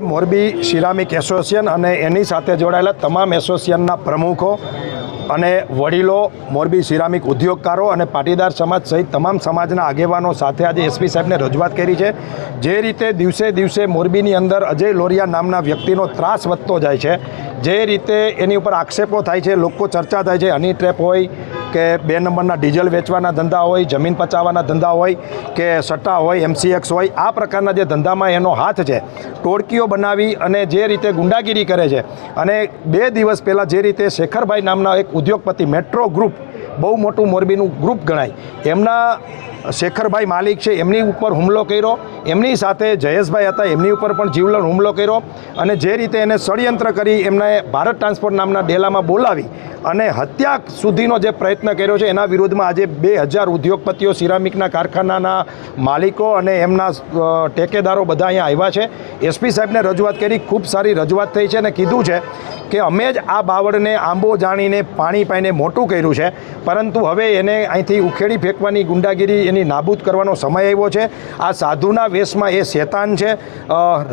Morbi ceramic association અને એની સાથે જોડાયેલા તમામ એસોસિએશનના પ્રમુખો અને વડીલો, મોરબી સિરામિક ઉદ્યોગકારો અને પાટીદાર સમાજ સહિત તમામ સમાજના આગેવાનો સાથે આજે એસપી સાહેબને રજૂઆત કરી છે. જે રીતે દિવસે દિવસે મોરબીની અંદર અજય લોરિયા નામના વ્યક્તિનો ત્રાસ વધતો જાય છે, જે રીતે એની ઉપર આક્ષેપો થાય છે, લોકો ચર્ચા થાય છે, હની ટ્રેપ હોય કે 2 નંબરના ડીઝલ વેચવાના ધંધા હોય, જમીન પચાવવાના ધંધા હોય કે સટ્ટા હોય, MCX હોય, આ પ્રકારના જે ધંધામાં એનો હાથ છે, ટોળકીઓ બનાવી અને જે રીતે ગુંડાગીરી કરે છે. અને 2 દિવસ પહેલાં જે રીતે શેખરભાઈ નામના એક ઉદ્યોગપતિ, મેટ્રો ગ્રુપ, બહુ મોટું મોરબીનું ગ્રુપ ગણાય, એમના શેખરભાઈ માલિક છે, એમની ઉપર હુમલો કર્યો. એમની સાથે જયેશભાઈ હતા, એમની ઉપર પણ જીવલેણ હુમલો કર્યો. અને જે રીતે એને ષડયંત્ર કરી એમને ભારત ટ્રાન્સપોર્ટ નામના ડેલામાં બોલાવી અને હત્યા સુધીનો જે પ્રયત્ન કર્યો છે, એના વિરુદ્ધમાં આજે 2000 ઉદ્યોગપતિઓ, સિરામિકના કારખાનાના માલિકો અને એમના ટેકેદારો બધા અહીંયા આવ્યા છે. એસપી સાહેબને રજૂઆત કરી, ખૂબ સારી રજૂઆત થઈ છે અને કીધું છે કે અમે જ આ બાવળને આંબો જાણીને પાણી પાઈને મોટું કર્યું છે, પરંતુ હવે એને અહીંથી ઉખેડી ફેંકવાની ગુંડાગીરી એની નાબૂદ કરવાનો સમય આવ્યો છે. આ સાધુના વેશમાં એ શેતાન છે,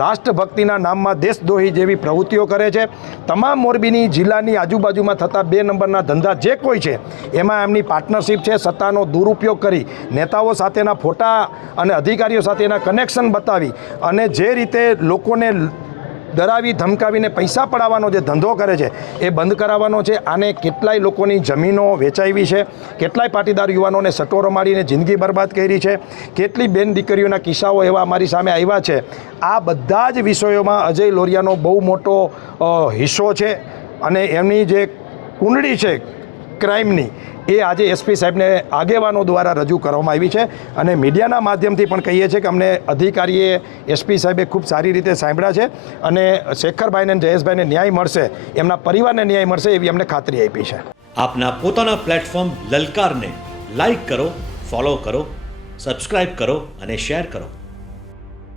રાષ્ટ્રભક્તિના નામમાં દેશદ્રોહી જેવી પ્રવૃત્તિઓ કરે છે. તમામ મોરબીની જિલ્લાની આજુબાજુમાં થતા 2 નંબરના ધંધા જે કોઈ છે એમાં એમની પાર્ટનરશિપ છે. સત્તાનો દુરુપયોગ કરી નેતાઓ સાથેના ફોટા અને અધિકારીઓ સાથેના કનેક્શન બતાવી અને જે રીતે લોકોને ડરાવી ધમકાવીને પૈસા પડાવવાનો જે ધંધો કરે છે એ બંધ કરાવવાનો છે. આને કેટલાય લોકોની જમીનો વેચાવી છે, કેટલાય પાટીદાર યુવાનોને સટોરો મારીને જિંદગી બરબાદ કરી છે, કેટલી બેન દીકરીઓના કિસ્સાઓ એવા અમારી સામે આવ્યા છે. આ બધા જ વિષયોમાં અજય લોરિયાનો બહુ મોટો હિસ્સો છે અને એમની જે કુંડળી છે ક્રાઇમની, એ આજે એસપી સાહેબને આગેવાનો દ્વારા રજૂ કરવામાં આવી છે. અને મીડિયાના માધ્યમથી પણ કહીએ છીએ કે અમને અધિકારીએ, એસપી સાહેબે ખૂબ સારી રીતે સાંભળ્યા છે અને શેખરભાઈને અને જયેશભાઈને ન્યાય મળશે, એમના પરિવારને ન્યાય મળશે એવી અમને ખાતરી આપી છે. આપના પોતાના પ્લેટફોર્મ લલકારને લાઈક કરો, ફોલો કરો, સબસ્ક્રાઇબ કરો અને શેર કરો.